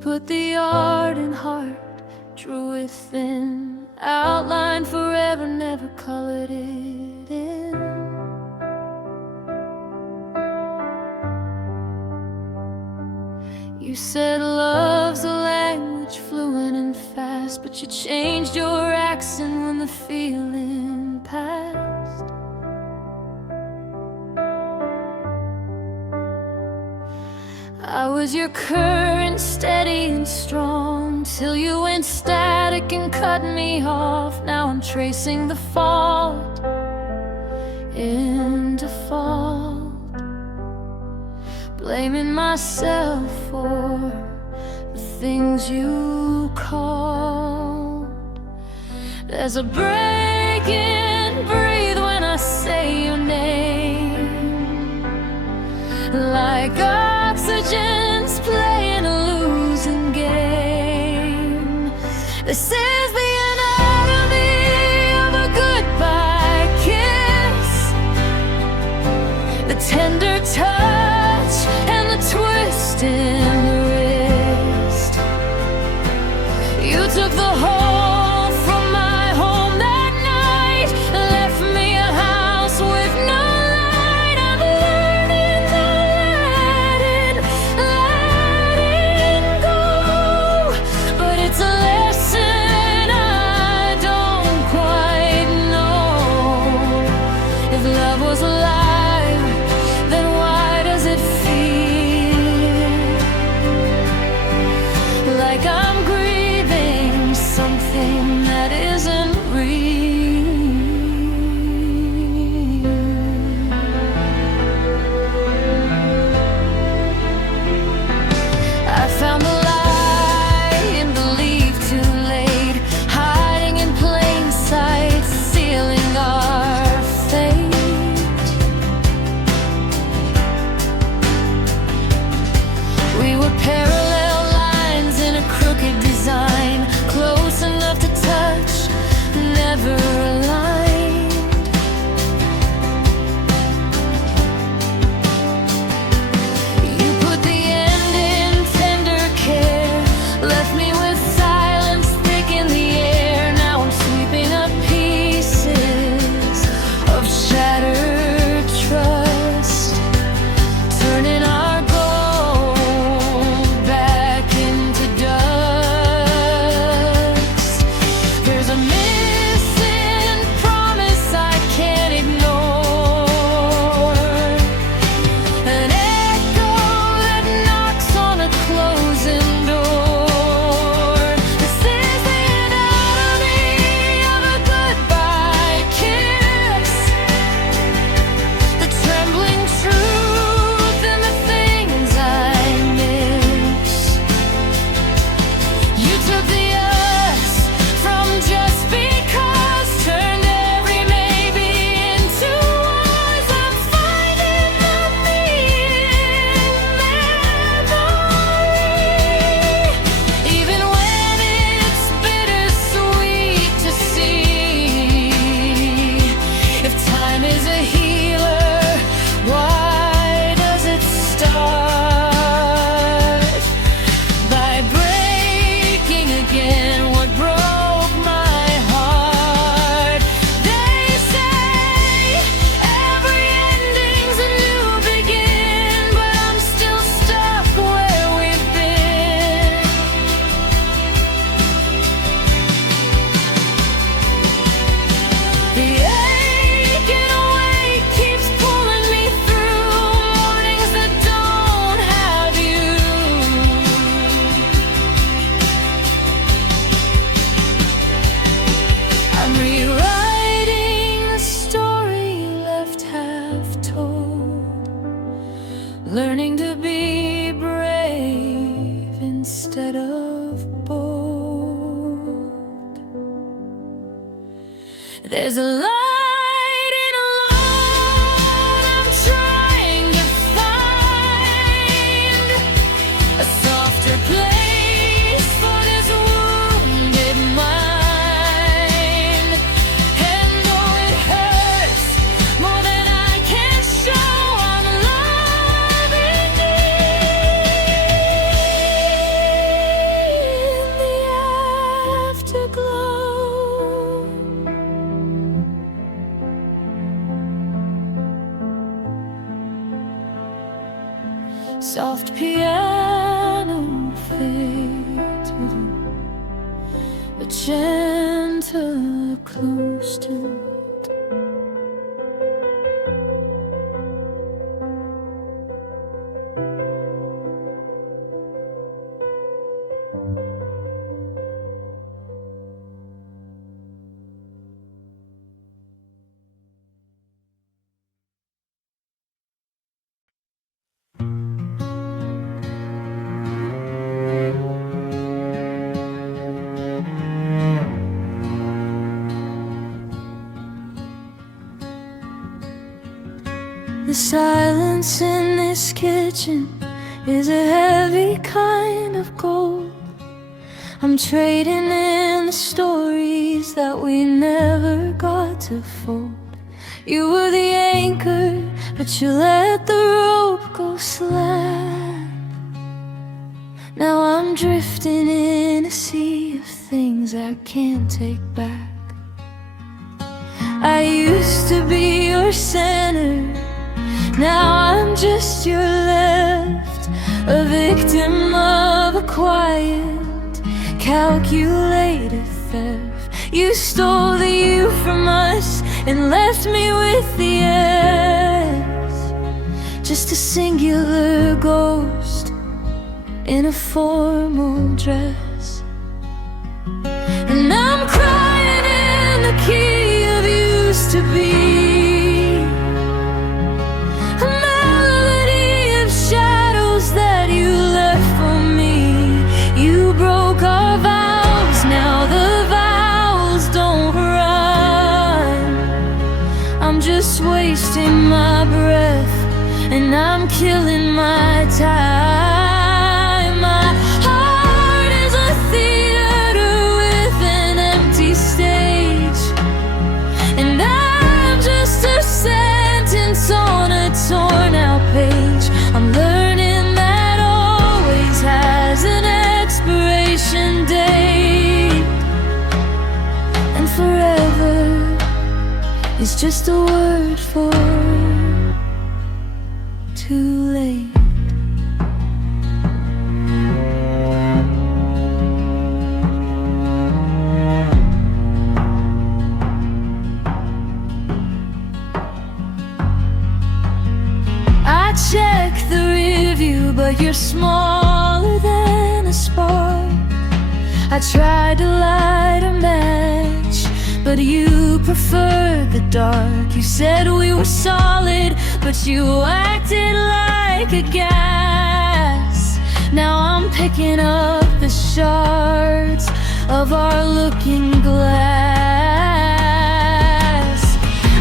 put the art and heart, drew it thin, outlined forever, never colored it in. You said love's a language fluent and fast, but you changed your accent when the feeling passed. I was your current, steady and strong, till you went static and cut me off. Now I'm tracing the fault in default, blaming myself for the things you called. There's a break and breathe when I say your name, like oxygen's playing a losing game. This is the anatomy of a goodbye kiss, the tender touch and the twist in the wrist. You took the whole from my home that night, left me a house with no light. I'm learning the letting go, but it's a lesson I don't quite know. If love was alive, then why does it feel like I'm grieving something that isn't real? I found the lie and belief too late, hiding in plain sight, sealing our fate. We were parallel lines in a crooked design, close enough to touch, never aligned. You put the end in tender care, left me with silence thick in the air. Now I'm sweeping up pieces of shattered trust, turning our gold back into dust. There's a missing promise I can't ignore, an echo that knocks on a closing door. This is the anatomy of a goodbye kiss, the trembling truth and the things I miss. You took the us from just because, turned every maybe into was. I'm finding the memory, even when it's bittersweet to see. If time is a healer, why does it start by breaking again what broke my heart? They say every ending's a new begin, but I'm still stuck where we've been. The aching away keeps pulling me through mornings that don't have you. I'm rewriting the story you left half told, learning to be brave instead of bold. There's a light in a load I'm trying to find, a softer place for this wounded mind. And though it hurts more than I can show, I'm loving it. soft piano fades within a gentle acoustic. The silence in this kitchen is a heavy kind of gold. I'm trading in the stories that we never got to fold. You were the anchor, but you let the rope go slack. Now I'm drifting in a sea of things I can't take back. I used to be your center, now I'm just your left, a victim of a quiet, calculated theft. You stole the you from us and left me with the S, just a singular ghost in a formal dress. And I'm crying in the key of used to be, that you left for me. You broke our vows, now the vows don't rhyme. I'm just wasting my breath and I'm killing my time. My heart is a theater with an empty stage, and I'm just a sentence on a torn out page. I'm learning an expiration date, and forever is just a word for too late. I check the review, but you're smaller than a spark. I tried to light a match, but you preferred the dark. You said we were solid, but you acted like a gas. Now I'm picking up the shards of our looking glass.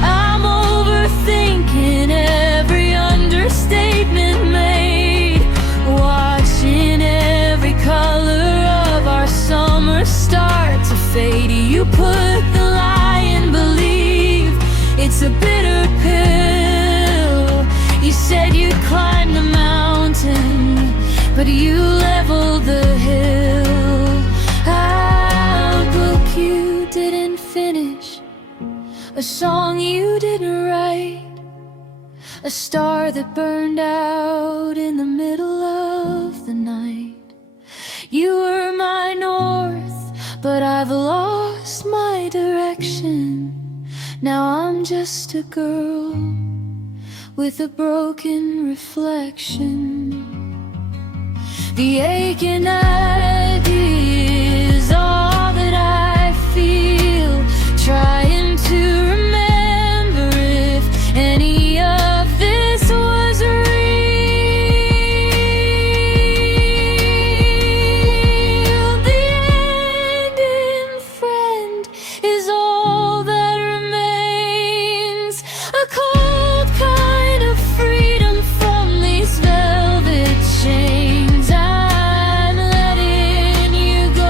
I'm overthinking every understatement made, watching every color of our summer start to fade. You put the lie in believe, it's a bitter pill. You said you'd climb the mountain, but you leveled the hill. A book you didn't finish, a song you didn't write, a star that burned out in the middle of the night. You were my north, but I've lost my direction. Now I'm just a girl with a broken reflection. The aching idea is all that I feel, trying to remember if any of this was real. The ending friend is all that remains, a cold kind of freedom from these velvet chains. I'm letting you go.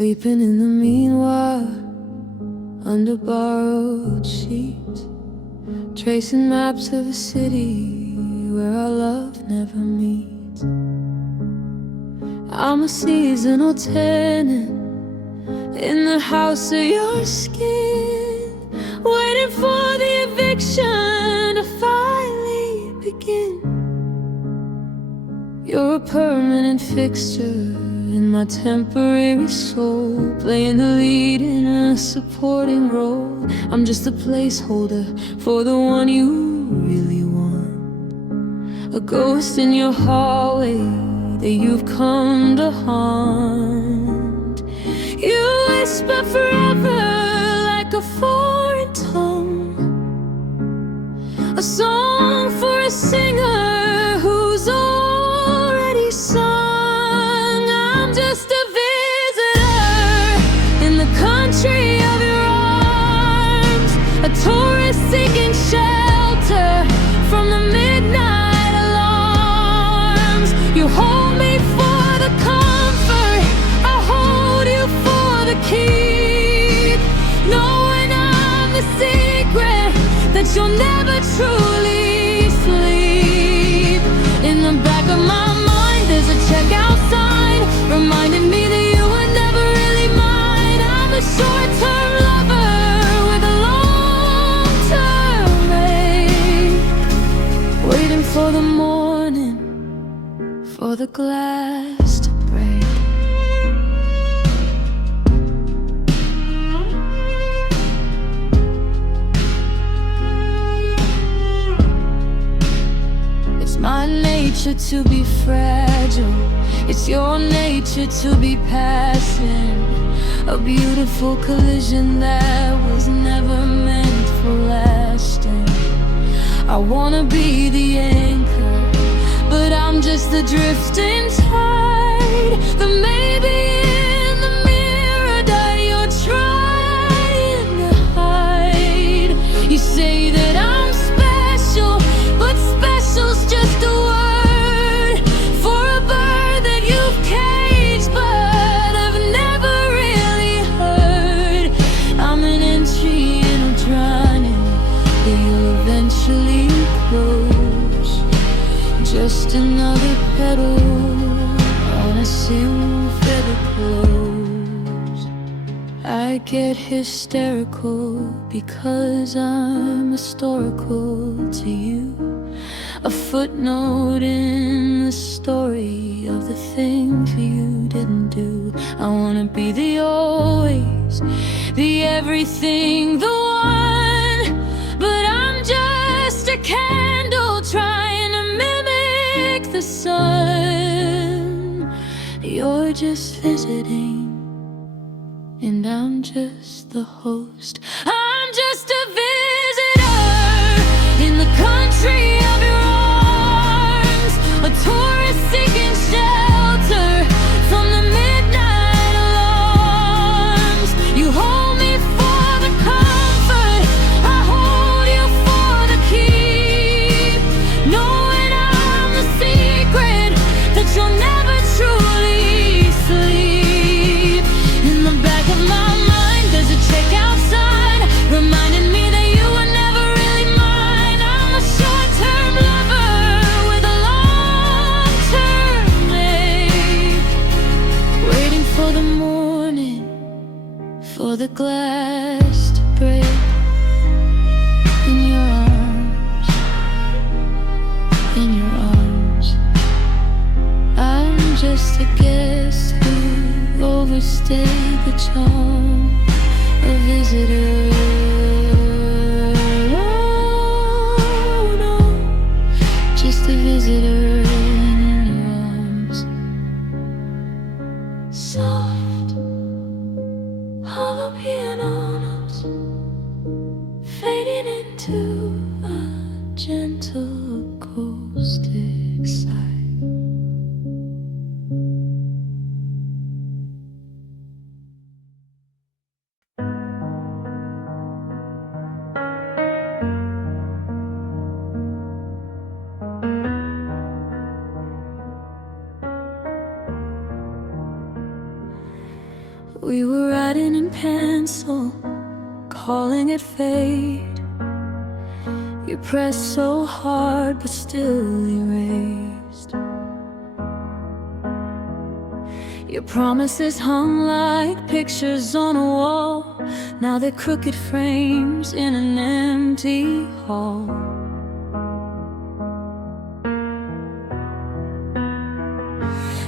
sleeping in the meanwhile under borrowed sheets, tracing maps of a city where our love never meets. I'm a seasonal tenant in the house of your skin, waiting for the eviction to finally begin. You're a permanent fixture in my temporary soul, playing the lead in a supporting role. I'm just a placeholder for the one you really want, a ghost in your hallway that you've come to haunt. You whisper forever like a foreign tongue, a song for a singer who's already sung. I'm just a visitor in the country of your arms, a tourist seeking shelter from the midnight alarms. You hold me for the comfort, I hold you for the key, knowing I'm the secret that you'll never truly sleep. In the back of my mind there's a checkout sign reminding me that you were never really mine. I'm a short-term lover with a long-term ache, waiting for the morning, for the glass to break. It's my nature to be fragile, it's your nature to be passing, a beautiful collision that was never meant for lasting. I wanna be the anchor, but I'm just the drifting tide, the maybe in the mirror that you're trying to hide. You say that I'm special, but special's just a word for a bird that you've caged but have never really heard. I'm an entry in a drowning that you'll eventually close, just another petal on a silver close. I get hysterical because I'm historical to you, a footnote in the story of the things you didn't do. I wanna be the always, the everything, the one, but I'm just a candle trying to mimic the sun. You're just visiting, and I'm just the host. I'm just a visitor in the country of your arms, a tourist seeking shelter from the midnight alarms. You hold me for the comfort, I hold you for the key, knowing I'm the secret that you'll never truly sleep. In the back of my mind there's a checkout sign reminding me that you were never really mine. I'm a short-term lover with a long-term ache, waiting for the morning, for the glass to break. In your arms, in your arms, I'm just a guest who overstayed the charm, a visitor. Oh no, just a visitor in your arms. Soft, hollow piano notes fading into a gentle acoustic sigh. We crystal, calling it fate. You press so hard but still erased. Your promises hung like pictures on a wall. Now they're crooked frames in an empty hall.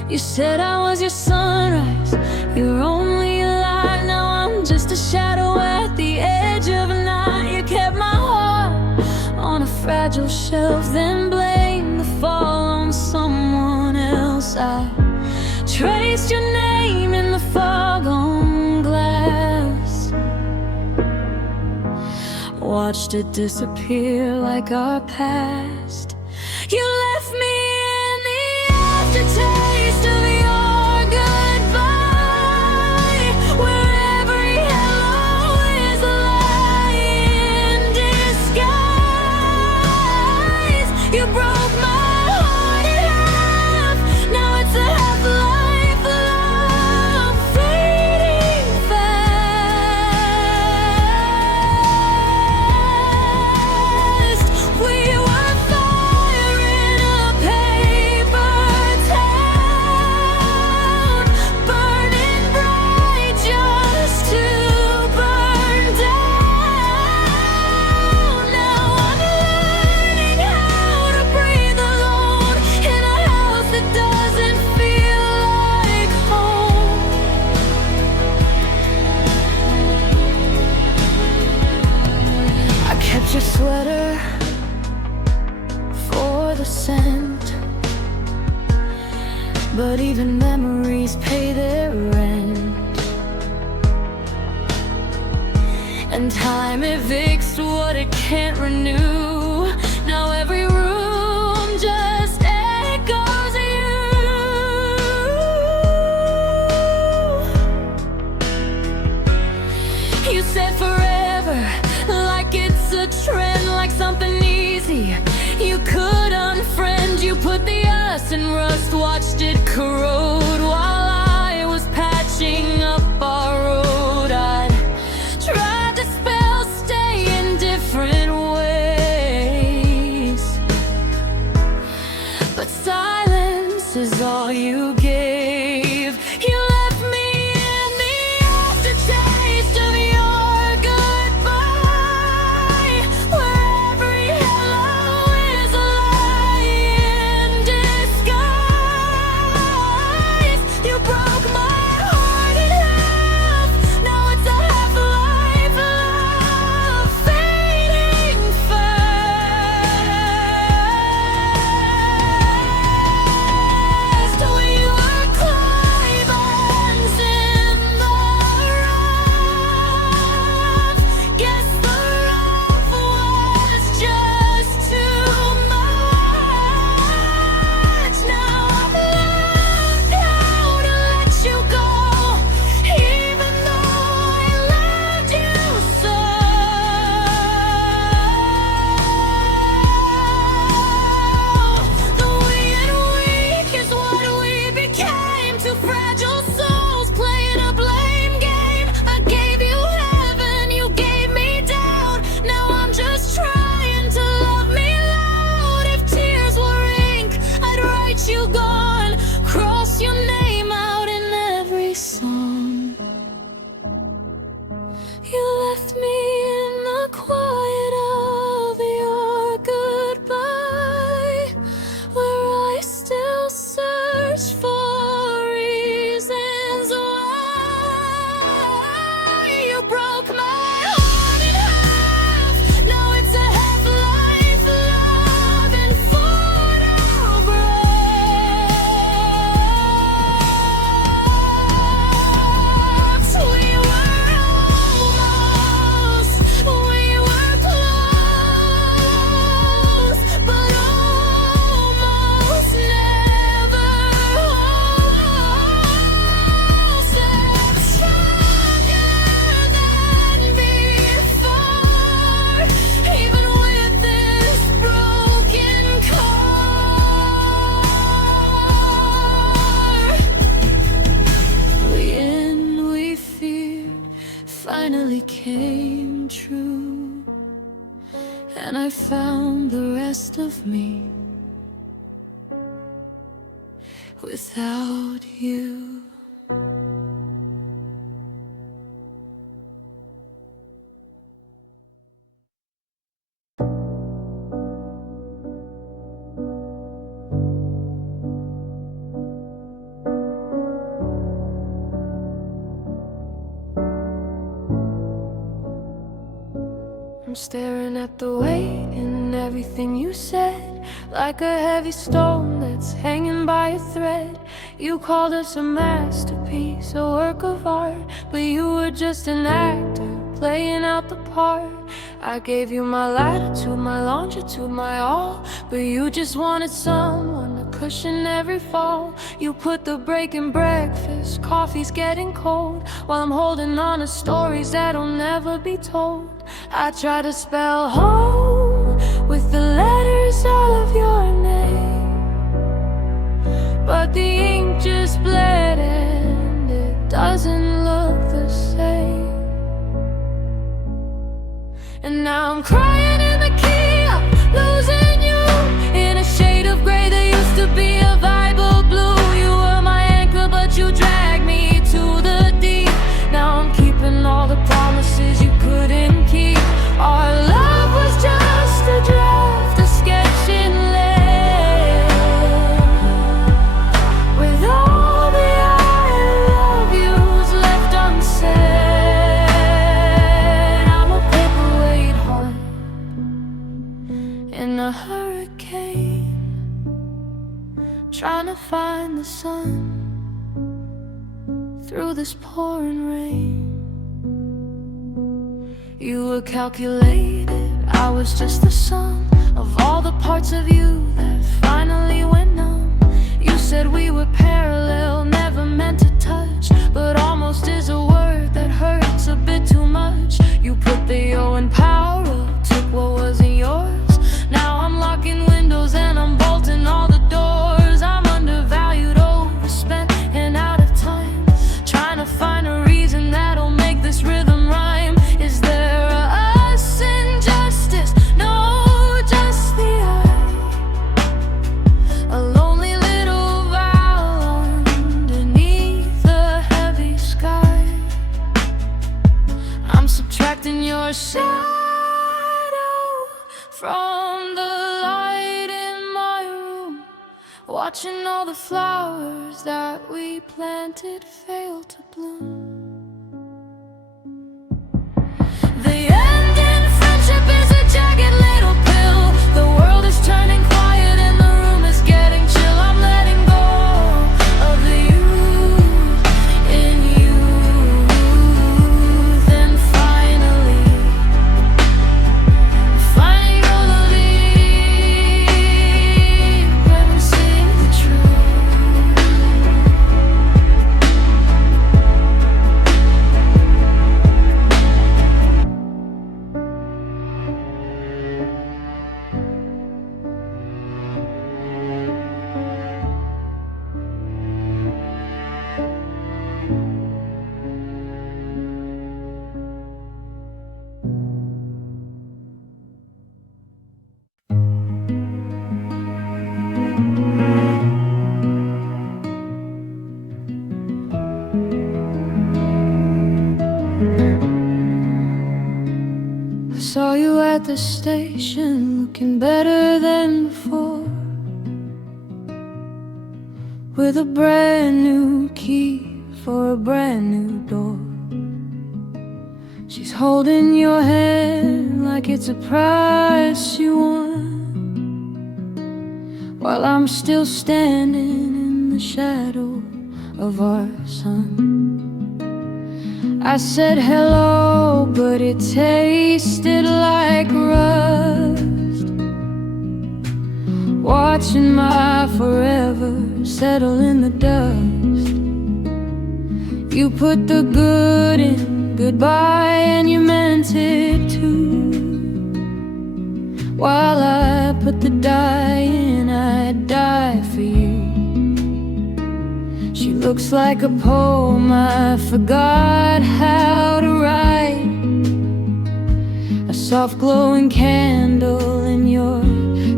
You said I was your sunrise, your only light. Now I'm just a shadow at the edge of a night. You kept my heart on a fragile shelf, then blamed the fall on someone else. I traced your name in the fog on glass, watched it disappear like our past. You left me in the aftertaste of your goodbye, where every hello is a lie in disguise. You broke my heart in half, now it's a half-life love fading fast. We were fire in a paper town, burning bright just to burn down. Now I'm learning how to breathe alone in a house that doesn't feel like home. I kept your sweater for the scent, but even memories pay their rent, and time evicts what it can't renew. Now every room just echoes you. You said forever, like it's a trend, like something easy you could unfriend. You put the us in rust, watched it corrode while I was patching up our road. I'd tried to spell stay in different ways, but silence is all you gave. You left me in the aftertaste of your goodbye, where every hello is a lie in disguise. You broke my heart in half, now it's a half-life love fading fast. We were climbers in the rough. Guess the rough was just too much. Now I've learned how to let you go, even though I loved you so. The we and weak is what we became. Two fragile souls playing a blame game. I gave you heaven, you gave me down. Now I'm just trying to love me loud. If tears were ink, I'd write you gone, cross your name out in every song. You left me in the quiet of your goodbye, where I still search for reasons why. You broke my heart in half, now it's a half-life love and photo graphs. We were almost became true, and I found the rest of me without you. I'm staring at the weight in everything you said, like a heavy stone that's hanging by a thread. You called us a masterpiece, a work of art, but you were just an actor playing out the part. I gave you my latitude, my longitude, my all, but you just wanted someone to cushion every fall. You put the break in breakfast, coffee's getting cold, while I'm holding on to stories that'll never be told. I try to spell home with the letters all of your name, but the ink just bled and it doesn't look the same. And now I'm crying in the key of losing you, in a shade of gray that used to be a Bible blue. You were my anchor, but you dragged me to the deep. Now I'm keeping all the promises you couldn't keep. Our love was just a draft, a sketch in lead, with all the I love yous left unsaid. I'm a paperweight heart in a hurricane, trying to find the sun through this pouring rain. You were calculated, I was just the sum of all the parts of you that finally went numb. You said we were parallel, never meant to touch, but almost is a word that hurts a bit too much. You put the yo in power up, took what wasn't yours. Now I'm locking windows and I'm bolting all the doors. I'm undervalued, overspent and out of time, trying to find a reason that'll make this rhythm rhyme. Is there us in justice? No, just the eye, a lonely little vowel underneath the heavy sky. I'm subtracting your shadow from the light in my room, watching all the flowers that we planted fail to bloom. The end in friendship is a jagged little pill. The world is turning quiet and the room is getting chill. I'm letting go of the youth in youth, and finally finding all of the where we see the truth. I saw you at the station, looking better than before, with a brand new key for a brand new door. She's holding your hand like it's a prize you won, while I'm still standing in the shadow of our sun. I said hello, but it tasted like rust, watching my forever settle in the dust. You put the good in goodbye and you meant it too, while I put the die in, I'd die for you. She looks like a poem I forgot how to write, soft glowing candle in your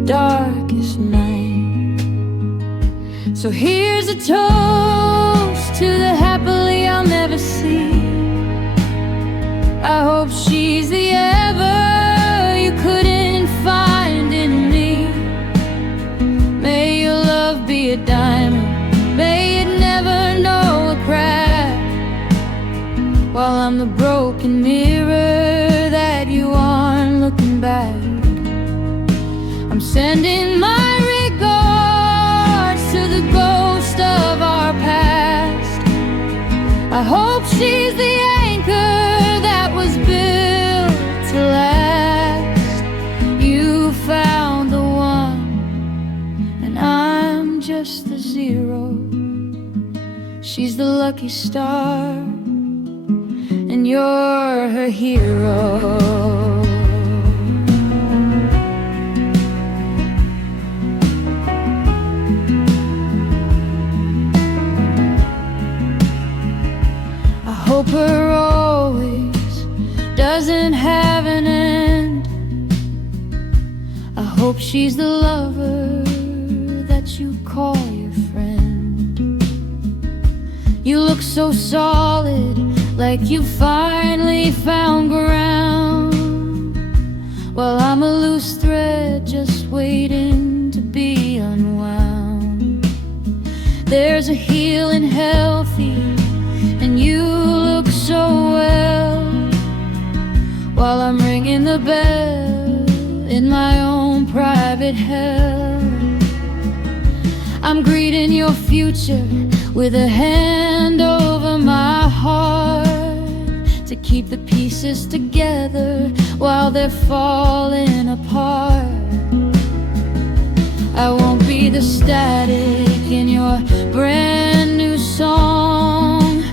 darkest night. So here's a toast to the happily I'll never see. I hope she's the ever you couldn't find in me. May your love be a diamond, may it never know a crack, while I'm the broken mirror that you aren't looking back. I'm sending my regards to the ghost of our past. I hope she's the anchor that was built to last. You found the one, and I'm just the zero. She's the lucky star, and you're her hero. I hope her always doesn't have an end. I hope she's the lover that you call your friend. You look so solid, like you finally found ground, while I'm a loose thread just waiting to be unwound. There's a healing healthy, and you look so well, while I'm ringing the bell in my own private hell. I'm greeting your future with a hand over my heart, to keep the pieces together while they're falling apart. I won't be the static in your brand new song.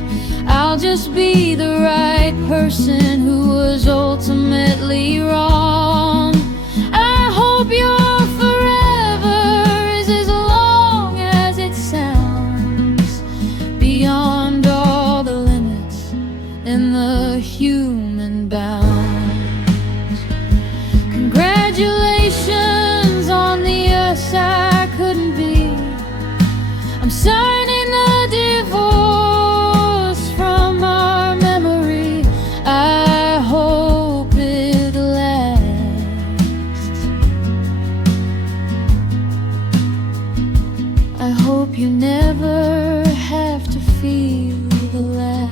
I'll just be the right person who was ultimately wrong. I hope your forever is as long as it sounds, beyond all the limits in the human bounds. Congratulations on the yes I couldn't be. I'm signing the divorce from our memory. I hope it lasts. I hope you never have to feel the last.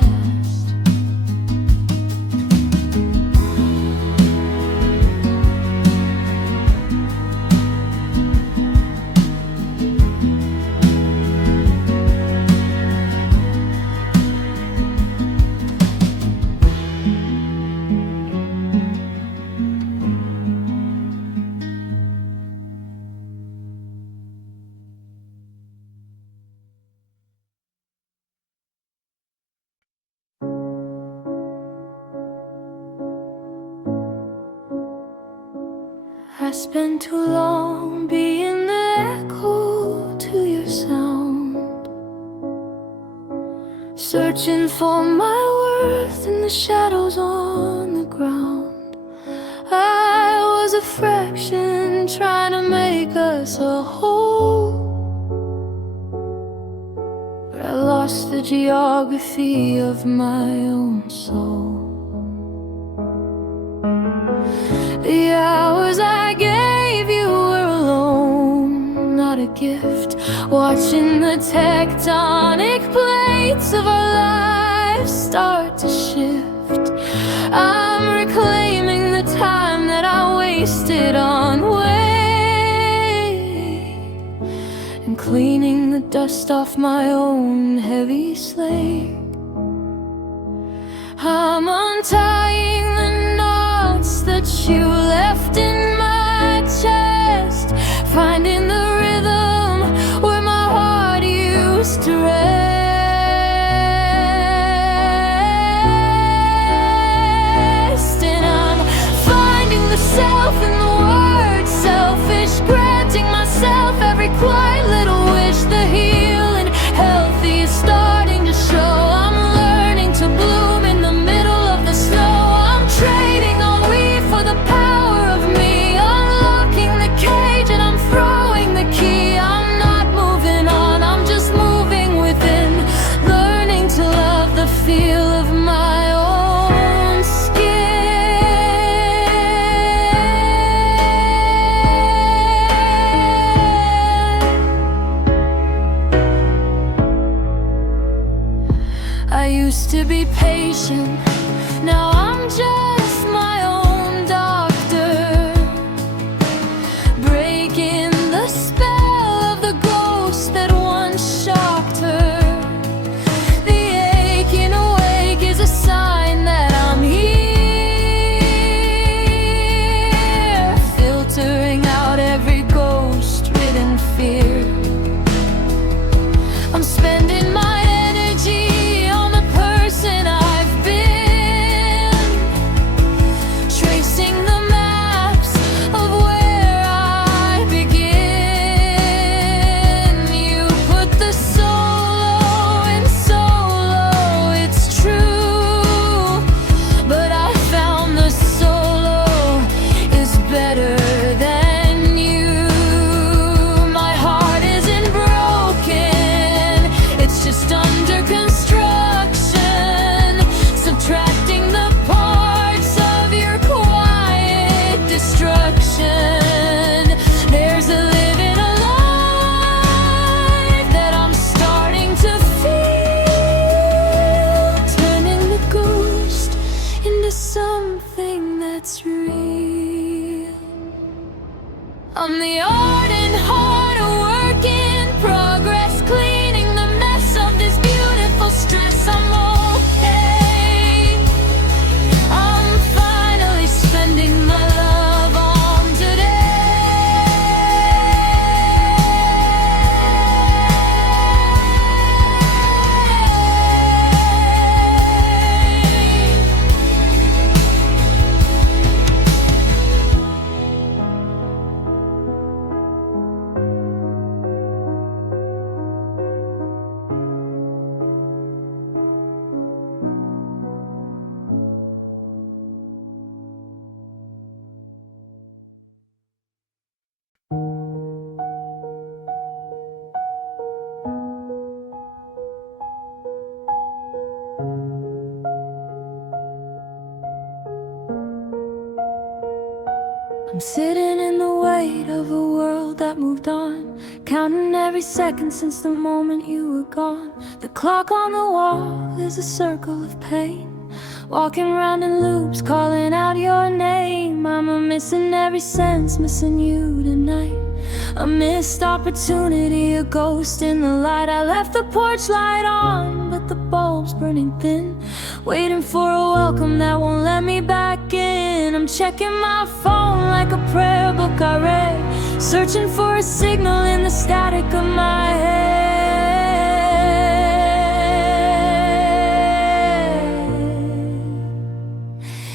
I spent too long being the echo to your sound, searching for my worth in the shadows on the ground. I was a fraction trying to make us a whole, but I lost the geography of my own soul. The hours I gave you were alone, not a gift. Watching the tectonic plates of our lives start to shift, I'm reclaiming the time that I wasted on wait, and cleaning the dust off my own heavy slate. I'm untying the knots that you left in my chest, finding the rhythm where my heart used to rest. And I'm finding the self in the word selfish, granting myself every quiet little wish. The healing healthy is starting to show. I'm learning to bloom in the middle of the snow. patient. Now I'm just my own doctor, breaking the spell of the ghost that once shocked her. The aching awake is a sign that I'm here, filtering out every ghost-ridden fear. I'm spending my energy on the person I've been, tracing the maps of where I begin. You put the solo in solo, it's true, but I found the solo is better than you. My heart isn't broken, it's just under construction, subtracting the parts of your quiet destruction. There's a living alive that I'm starting to feel, turning the ghost into something that's real. I'm the art and heart, a work in progress, cleaning the mess of this beautiful stress. I'm okay, I'm finally spending my love on today. I'm sitting in the weight of a world that moved on, counting every second since the moment you were gone. The clock on the wall is a circle of pain, walking round in loops, calling out your name. I'm missing every sense, missing you tonight. A missed opportunity, a ghost in the light. I left the porch light on, but the bulb's burning thin, waiting for a welcome that won't let me back in. I'm checking my phone like a prayer book I read, searching for a signal in the static of my head.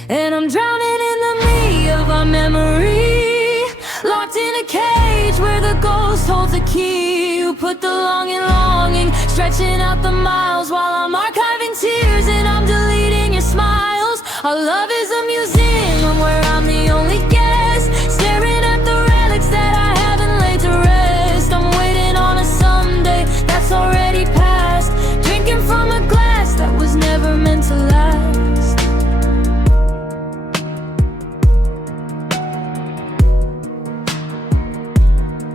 And I'm drowning in the me of our memory, locked in a cage where the ghost holds a key. You put the longing, stretching out the miles, while I'm archiving tears and I'm deleting your smiles. Our love is a museum where I'm the only guest, staring at the relics that I haven't laid to rest. I'm waiting on a someday that's already past, drinking from a glass that was never meant to last.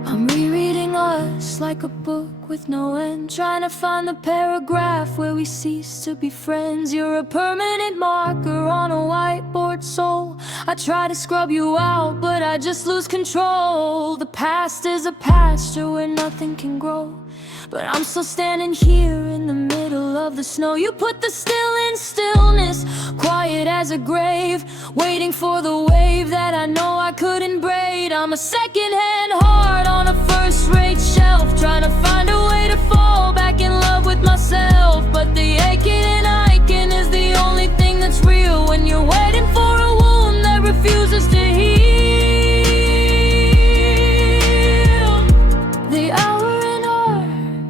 I'm rereading us like a book with no end, trying to find the paragraph where we cease to be friends. You're a permanent marker on a whiteboard soul. I try to scrub you out, but I just lose control. The past is a pasture where nothing can grow, but I'm still standing here in the middle of the snow. You put the still in stillness, quiet as a grave, waiting for the wave that I know I couldn't braid. I'm a second-hand heart on a first-rate shelf, trying to find a way to fall back in love with myself. But the aching and aching is the only thing that's real when you're waiting for a wound that refuses to heal. The hour and hour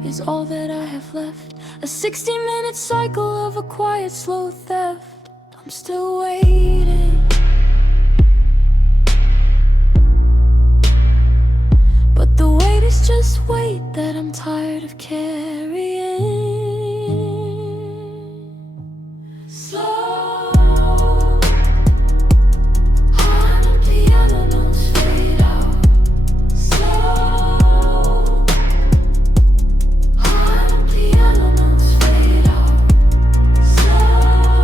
is all that I have left, a 60-minute cycle of a quiet, slow theft. I'm still waiting, but the weight is just weight that I'm tired of carrying. Slow, heart and piano notes fade out. Slow, heart and piano notes fade out. Slow.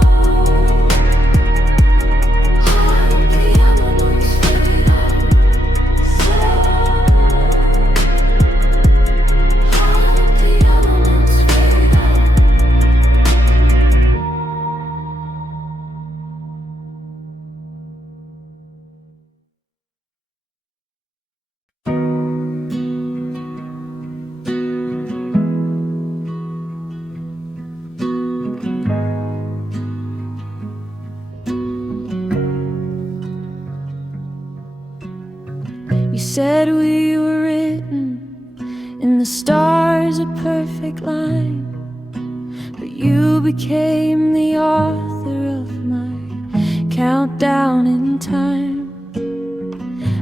said we were written in the stars, a perfect line, but you became the author of my countdown in time.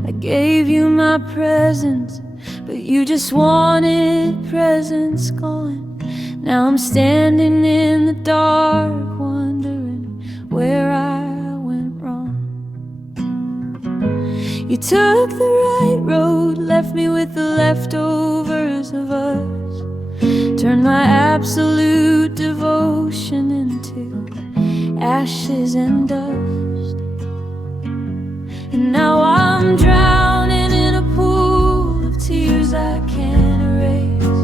I gave you my presents, but you just wanted presents gone. Now I'm standing in the dark, wondering where I went wrong. You took the right road, left me with the leftovers of us, turned my absolute devotion into ashes and dust. And now I'm drowning in a pool of tears I can't erase,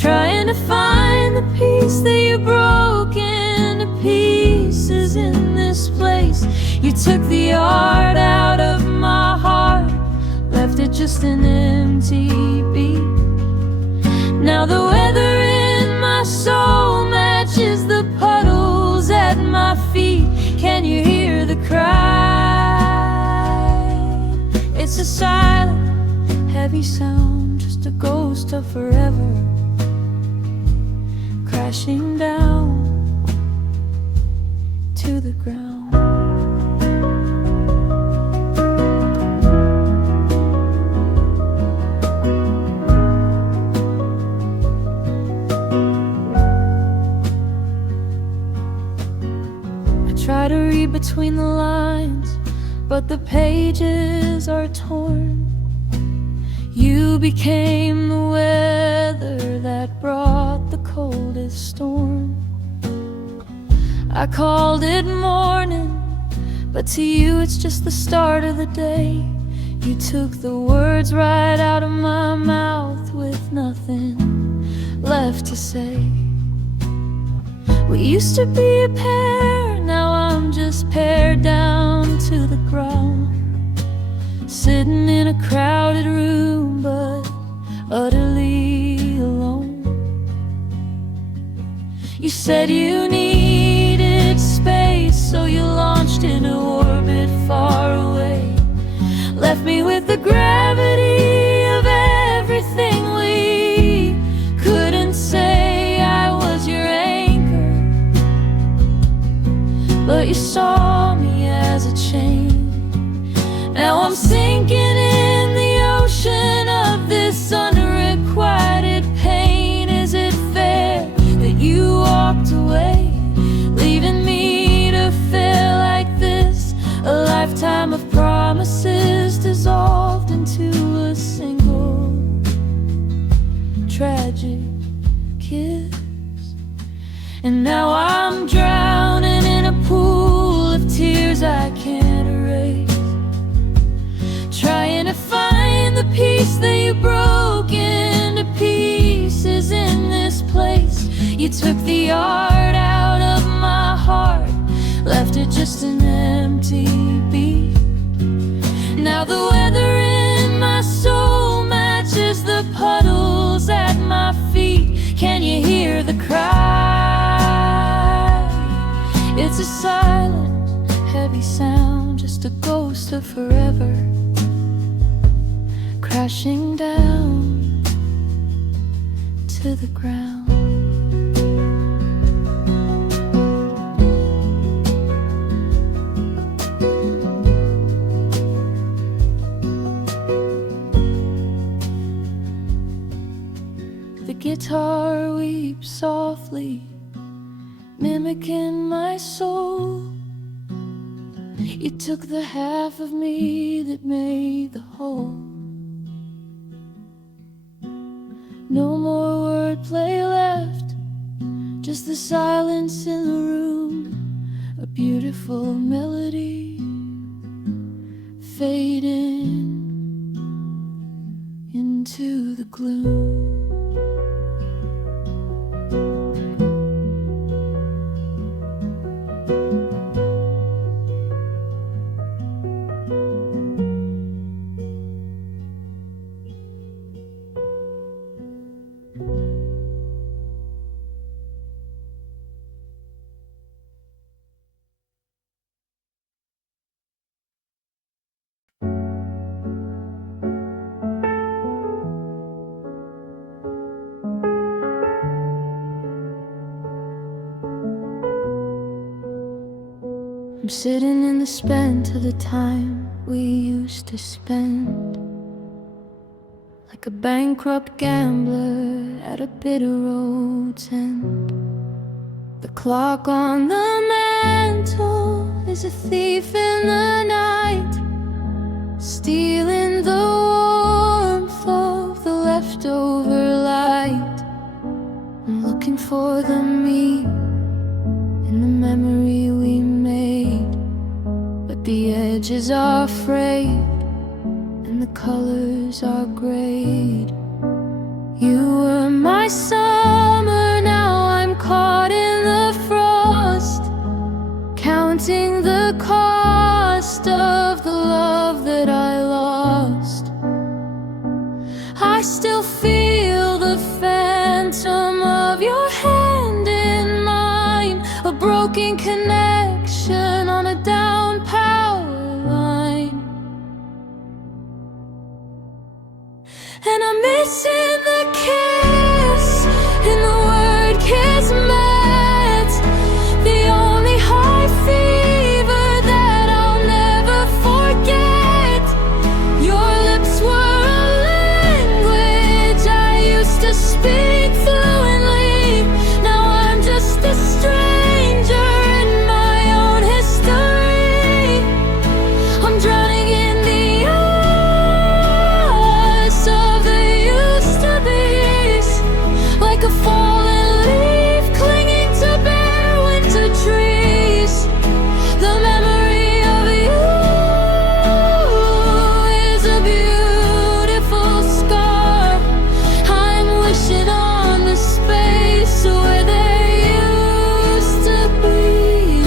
trying to find the piece that you broke into pieces in this place. You took the art out of my heart, left it just an empty beat. Now the weather in my soul matches the puddles at my feet. Can you hear the cry? It's a silent, heavy sound, just a ghost of forever crashing down to the ground. I try to read between the lines, but the pages are torn. You became the weather that brought the coldest storm. I called it morning, but to you it's just the start of the day. You took the words right out of my mouth with nothing left to say. We used to be a pair, now I'm just pared down to the ground, sitting in a crowded room but utterly alone. You said you needed space, so you launched into orbit far away, left me with the gravity of everything we couldn't say. I was your anchor, but you saw me as a chain. Now I'm sinking in the ocean of this unrequited pain. Is it fair that you walked away, leaving me to fail like this? A lifetime of promises dissolved into a single tragic kiss. And now I'm drowning in a pool of tears I can't erase, trying to find the piece that you broke into pieces in this place. You took the art out of my heart, left it just an empty beat. Now the weather in my soul matches the puddles at my feet. Can you hear the cry? It's a silent, heavy sound, just a ghost of forever crashing down to the ground. The guitar weeps softly, mimicking my soul. You took the half of me that made the whole. No more wordplay left, just the silence in the room. A beautiful melody fading into the gloom. sitting in the spent of the time we used to spend, like a bankrupt gambler at a bitter road's end. The clock on the mantle is a thief in the night, stealing the warmth of the leftover light. I'm looking for the me in the memory we made, but the edges are frayed and the colors are grayed. You were my summer, now I'm caught in the frost, counting the cost of the love that I lost. I still feel the phantom of your hand in mine, a broken connection on a down power line. And I'm missing the kiss and the word kiss met, the only high fever that I'll never forget. Your lips were a language I used to speak fluently. Now I'm just a stranger in my own history. I'm drowning in the eyes of the used to be's, like a fallen leaf clinging to bare winter trees. The memory of you is a beautiful scar. I'm wishing on the space where there used to be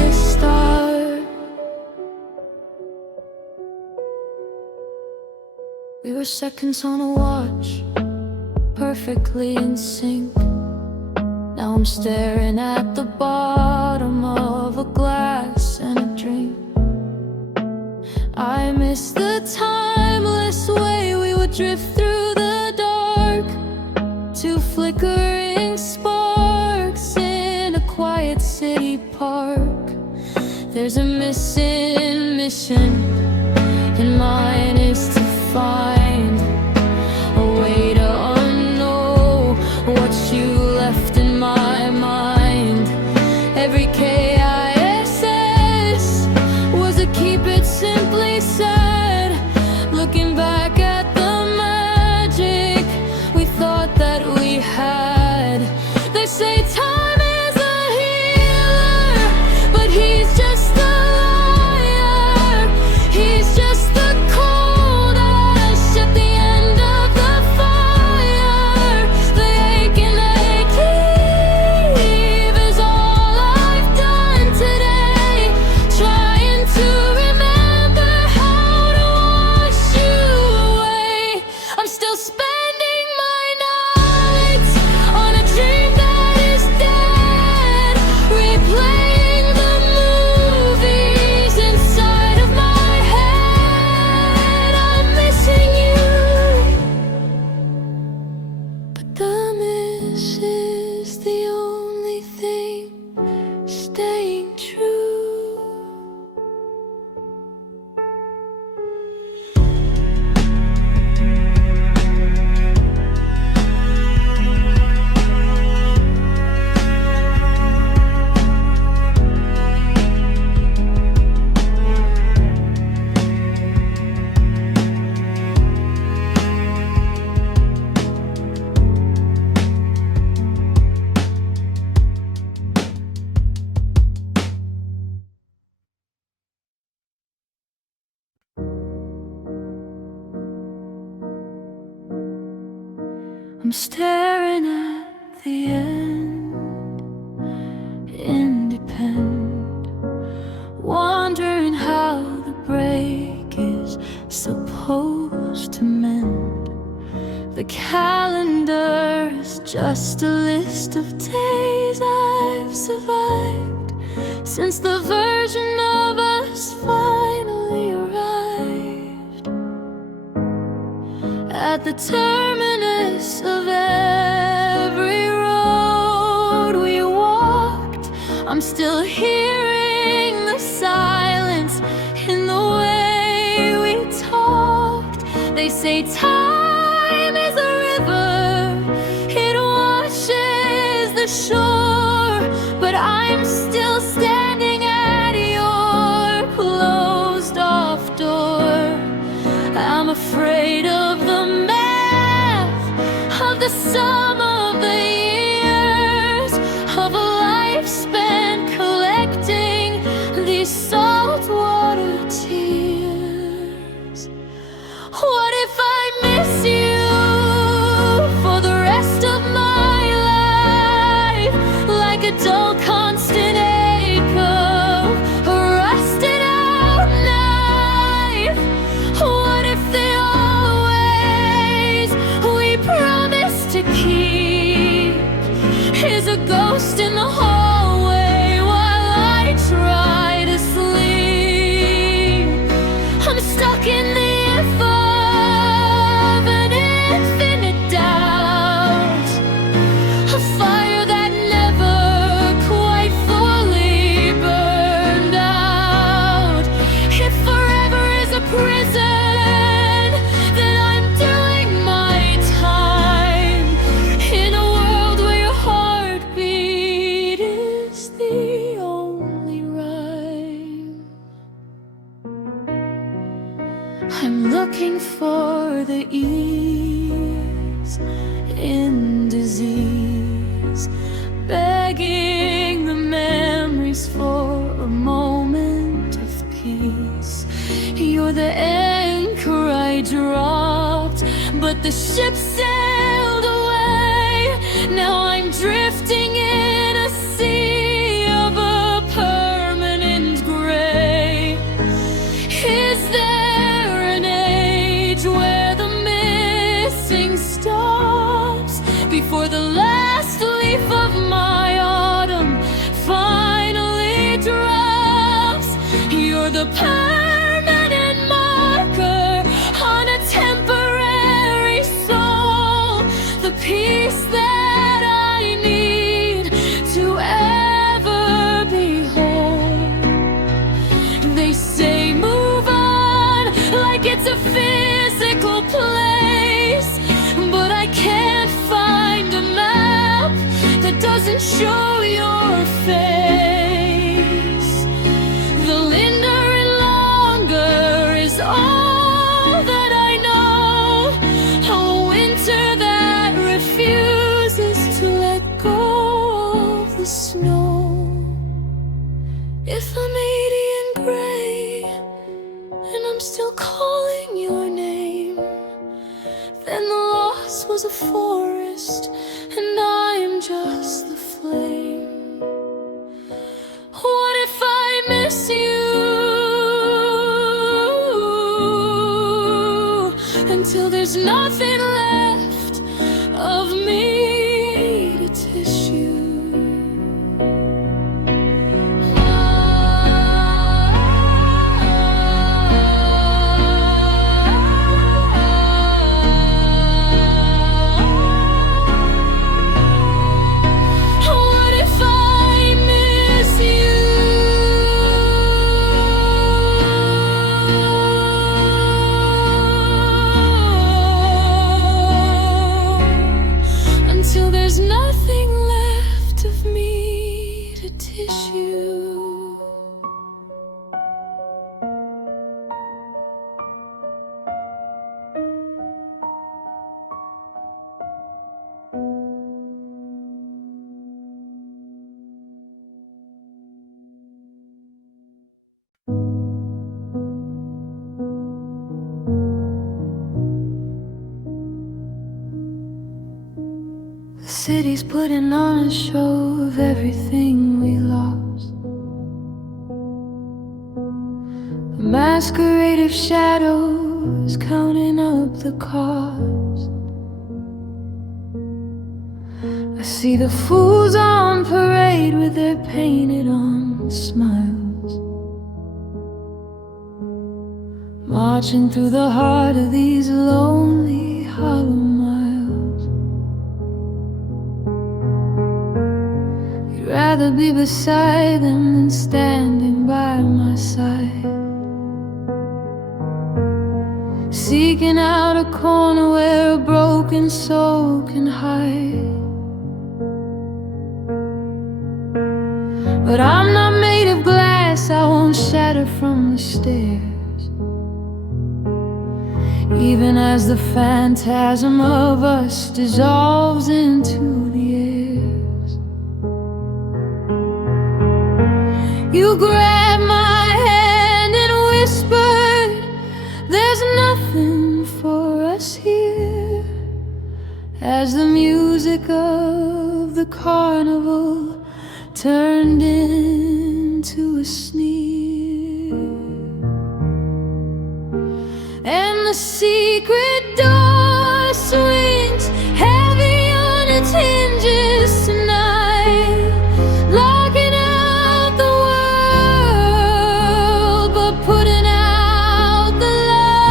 a star. We were seconds on a watch, perfectly in sync. Now I'm staring at the bottom of a glass and a drink. I miss the timeless way we would drift through the dark, two flickering sparks in a quiet city park. There's a missing mission, and mine is to find a way to unknow what you left in my mind. Every KISS was a keep it simply said, looking back at the magic we thought that we had. They say time is a healer, but he's just a liar. He's just the cold ash at the end of the fire. The ache and ache leave is all I've done today, trying to remember how to wash you away. I'm still spending my nights on a dream that is dead, replaying the movies inside of my head. I'm missing you, but the miss is the only thing staying true. I'm staring at the end, independent, wondering how the break is supposed to mend. The calendar is just a list of days I've survived since the version of us finally arrived at the terminus of every road we walked. I'm still hearing the silence They say time is a river, it washes the shore, but I'm still standing at your closed off door. I'm afraid of the math, of the sum of the years, of a life spent collecting these saltwater tears. What if I miss you for the rest of my life, like a dull constant echo, a rusted out knife? What if the always we promised to keep is a ghost in the hallway while I try to sleep? I'm stuck in the if of an infinite doubt, a fire that never quite fully burned out. If forever is a prison, then I'm doing my time in a world where your heartbeat is the only rhyme. I'm looking for the ease in disease, begging the memories for a moment of peace. You're the anchor I dropped, but the ship sailed away. Now I'm drifting in a sea of a permanent gray. Is there an age where the missing stops before the last leaf of my autumn finally drops? You're the permanent marker on a temporary soul, the peace that I need to ever be whole. They say move on like it's a physical place, but I can't find a map that doesn't show your face. The lingering longer is all that I know, a winter that refuses to let go of the snow. If I'm 80 and gray and I'm still calling your name, then the loss was a forest and I'm just the flame. What if I miss you until there's nothing left of me to tissue? What if I miss you until there's nothing left of me to tissue? The city's putting on a show of everything we lost, a masquerade of shadows counting up the cost. I see the fools on parade with their painted on smiles, marching through the heart of these lonely hollow miles. You'd rather be beside them than standing by my side. seeking out a corner where a broken soul can hide. But I'm not made of glass, I won't shatter from the stairs, even as the phantasm of us dissolves into the airs. You grabbed my hand and whispered, there's nothing for us here, as the music of the carnival turned into a sneer. And the secret door swings heavy on its hinges tonight, locking out the world but putting out the light.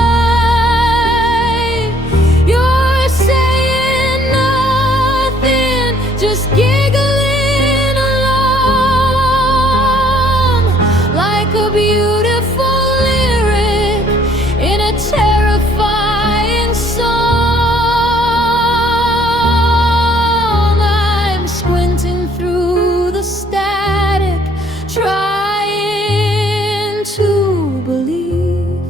You're saying nothing, just giggling along, like a beautiful lyric in a terrifying song. I'm squinting through the static, trying to believe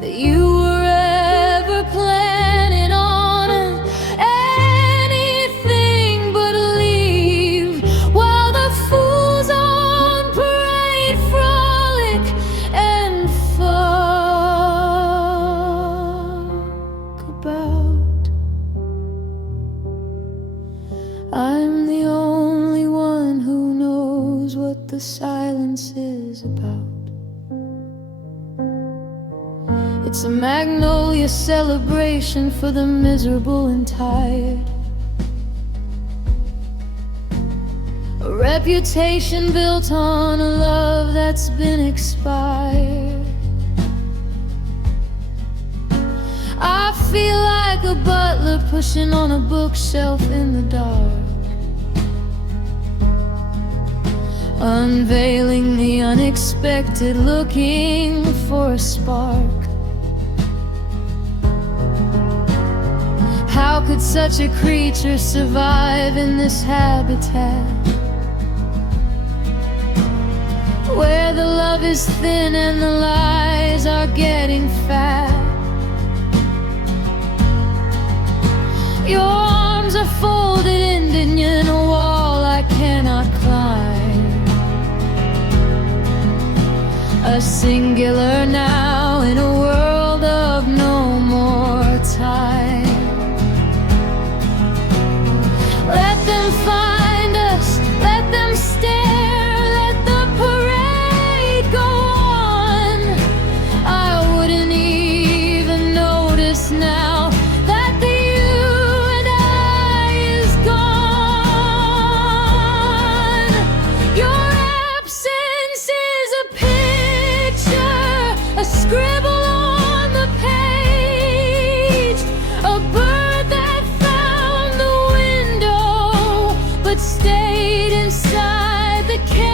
that you were ever planning on anything but leave, while the fools on parade frolic and fuck about. I'm the only one who knows what the silence is about. It's a magnolia celebration for the miserable and tired, a reputation built on a love that's been expired. I feel like a butler pushing on a bookshelf in the dark, unveiling the unexpected, looking for a spark. How could such a creature survive in this habitat, where the love is thin and the lies are getting fat? Your arms are folded in a wall I cannot climb, a singular now in a world of no more time. Let them find us, let them stare, let the parade go on. I wouldn't even notice now that the you and I is gone. Your absence is a picture, a scribble on the page, a bird that found the window but stayed inside the cage.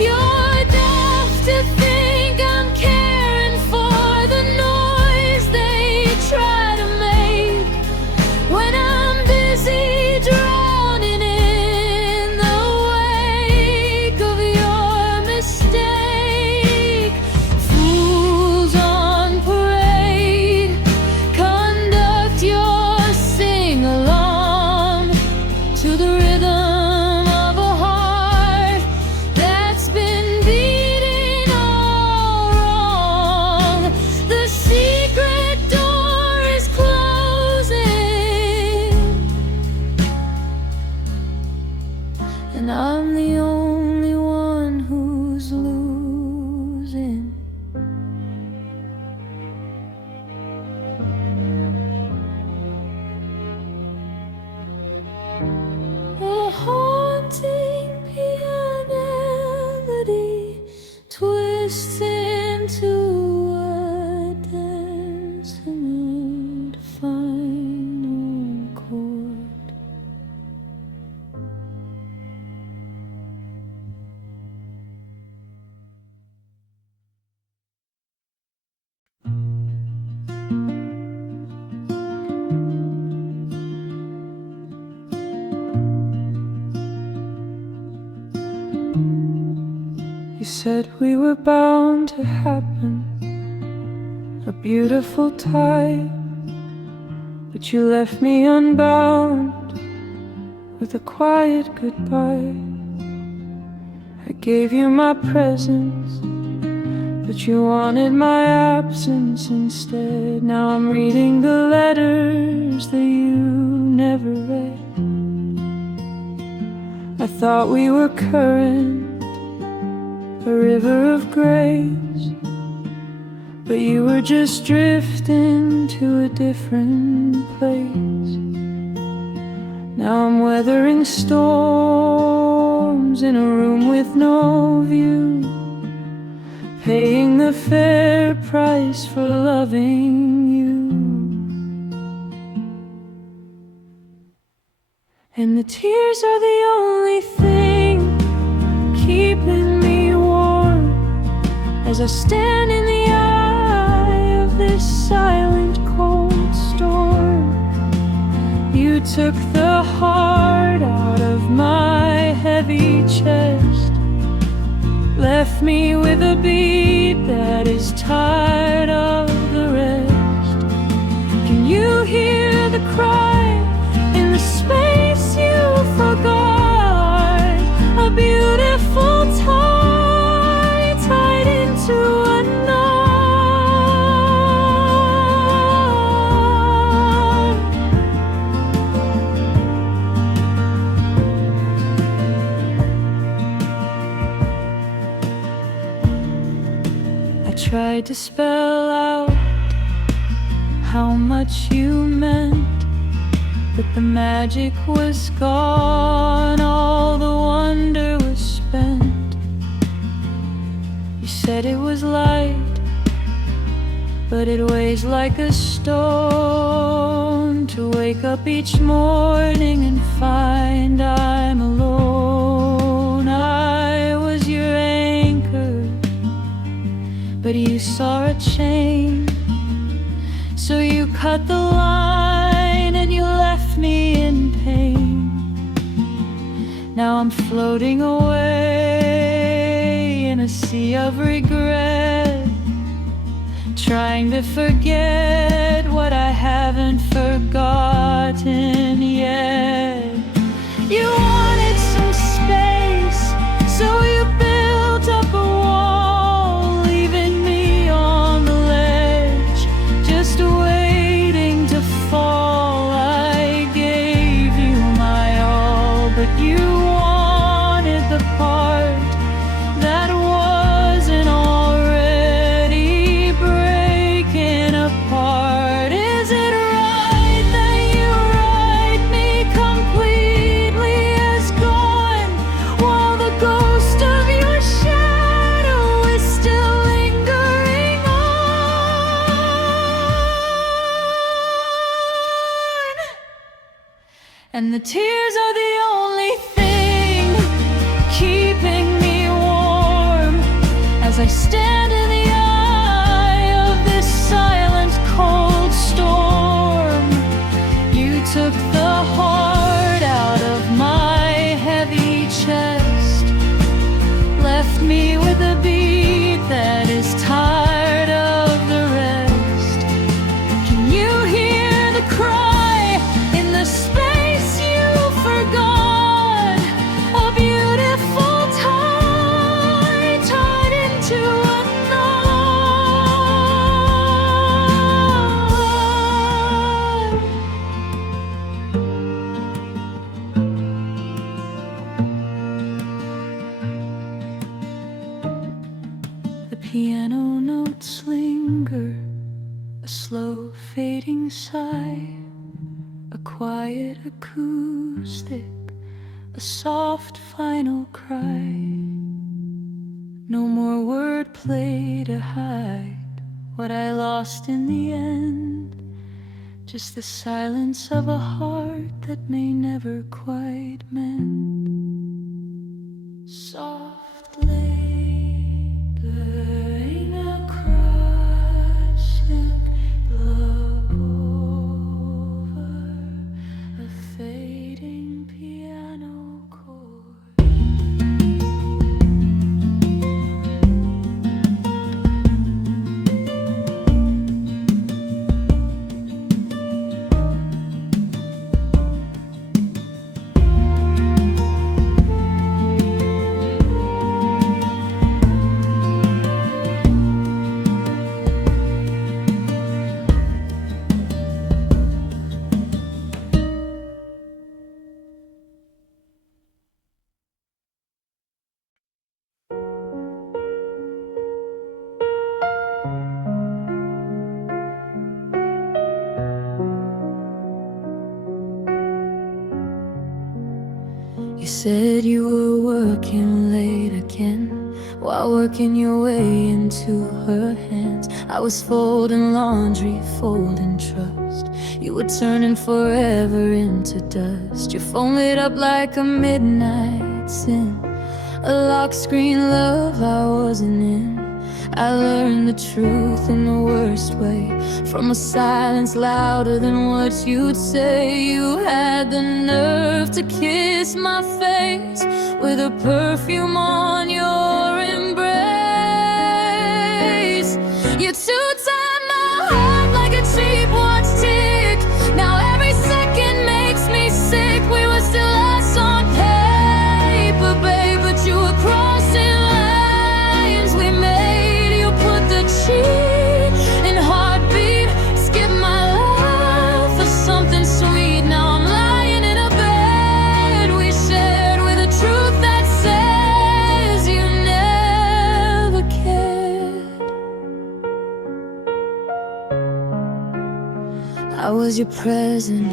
You're deaf to think I'm caring for the noise they try to make, when I'm busy drowning in the wake of your mistake. Fools on parade, conduct your sing-along to the rhythm of a heart that's been beating all wrong. The secret door is closing, and I'm the only one who's losing. A haunting piano melody twists into a dancing final chord. You said we were bound to happen, a beautiful time, but you left me unbound with a quiet goodbye. I gave you my presence, but you wanted my absence instead. Now I'm reading the letters that you never read. I thought we were current, a river of grace, but you were just drifting to a different place. Now I'm weathering storms in a room with no view, paying the fair price for loving you. And the tears are the only thing keeping me warm as I stand in the eye of this silent cold storm. You took the heart out of my heavy chest, left me with a beat that is tired of the rest. Can you hear the cry in the space you forgot? A beautiful tie tied into a knot. I tried to spell out how much you meant, but the magic was gone, all the wonder was spent. You said it was light, but it weighs like a stone, to wake up each morning and find I'm alone. I was your anchor, but you saw a chain, so you cut the line and you left me in pain. Now I'm floating away in a sea of regret, trying to forget what I haven't forgotten yet. You wanted some space, so you built up a wall, leaving me on the ledge, just waiting to fall. I gave you my all, but you wanted the part that wasn't already breaking apart. Is it right that you write me completely as gone, while the ghost of your shadow is still lingering on? And the tears are the only thing keeping me warm as I stand in the eye of this silent cold storm. You took the heart out of my heavy chest, left me with a beat that is tired of the rest. Can you hear the cry in the space you forgot? A beautiful tie tied into a knot. The piano notes linger, a slow fading sigh, a quiet acoustic, a soft final cry. No more wordplay to hide what I lost in the end, just the silence of a heart that may never quite mend. Soft labor in acoustic, blow over a fading piano chord. said you were working late again, while working your way into her hands. I was folding laundry, folding trust. You were turning forever into dust. Your phone lit up like a midnight sin, a lock screen love I wasn't in. I learned the truth in the worst way, from a silence louder than what you'd say. You had the nerve to kiss my face with a perfume on your embrace. You two-timed my heart like a cheap watch tick. Now every second makes me sick. We were still us on paper, babe, but you were crossing lines we made. You put the cheat in heartbeat, skip my life for something sweet. Now I'm lying in a bed we shared with a truth that says you never cared. I was your present,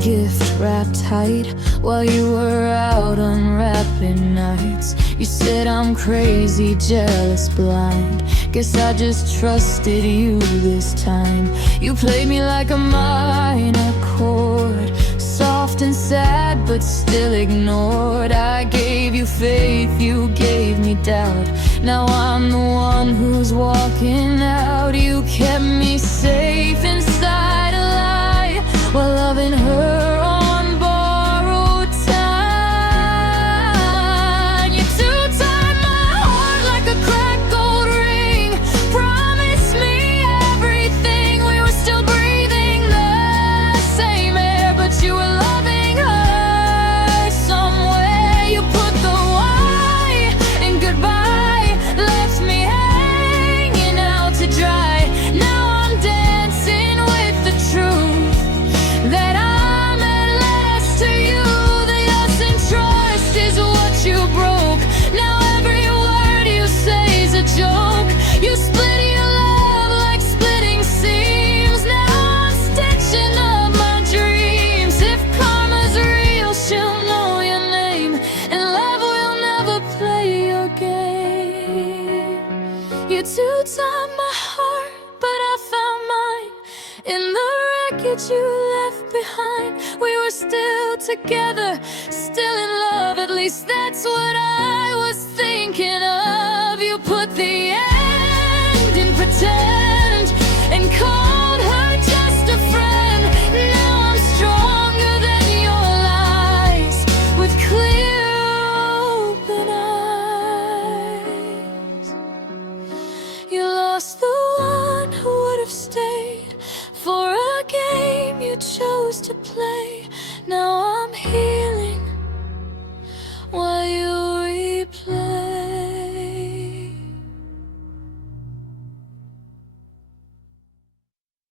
gift wrapped tight, while you were out unwrapping nights. You said I'm crazy, jealous, blind. Guess I just trusted you this time. You played me like a minor chord, soft and sad but still ignored. I gave you faith, you gave me doubt. Now I'm the one who's walking out. You kept me safe inside a lie, while loving her on borrowed time. You two-timed my heart like a cracked gold ring. Promised me everything. We were still breathing the same air, but you were loving her somewhere. You put the why in goodbye, left me hanging out to dry. Now I'm dancing with the truth that I'm at last to you. The us and trust is what you broke. Now every word you say is a joke. You split your love like splitting seams. Now I'm stitching up my dreams. If karma's real, she'll know your name, and love will never play your game. You two-timed my heart, but I found mine in the wreckage you left behind. We were still together, still in love. At least that's what I was thinking of. You put the end in pretend and called her just a friend. Now I'm stronger than your lies, with clear open eyes. You lost the one who would have stayed for a game you chose to play.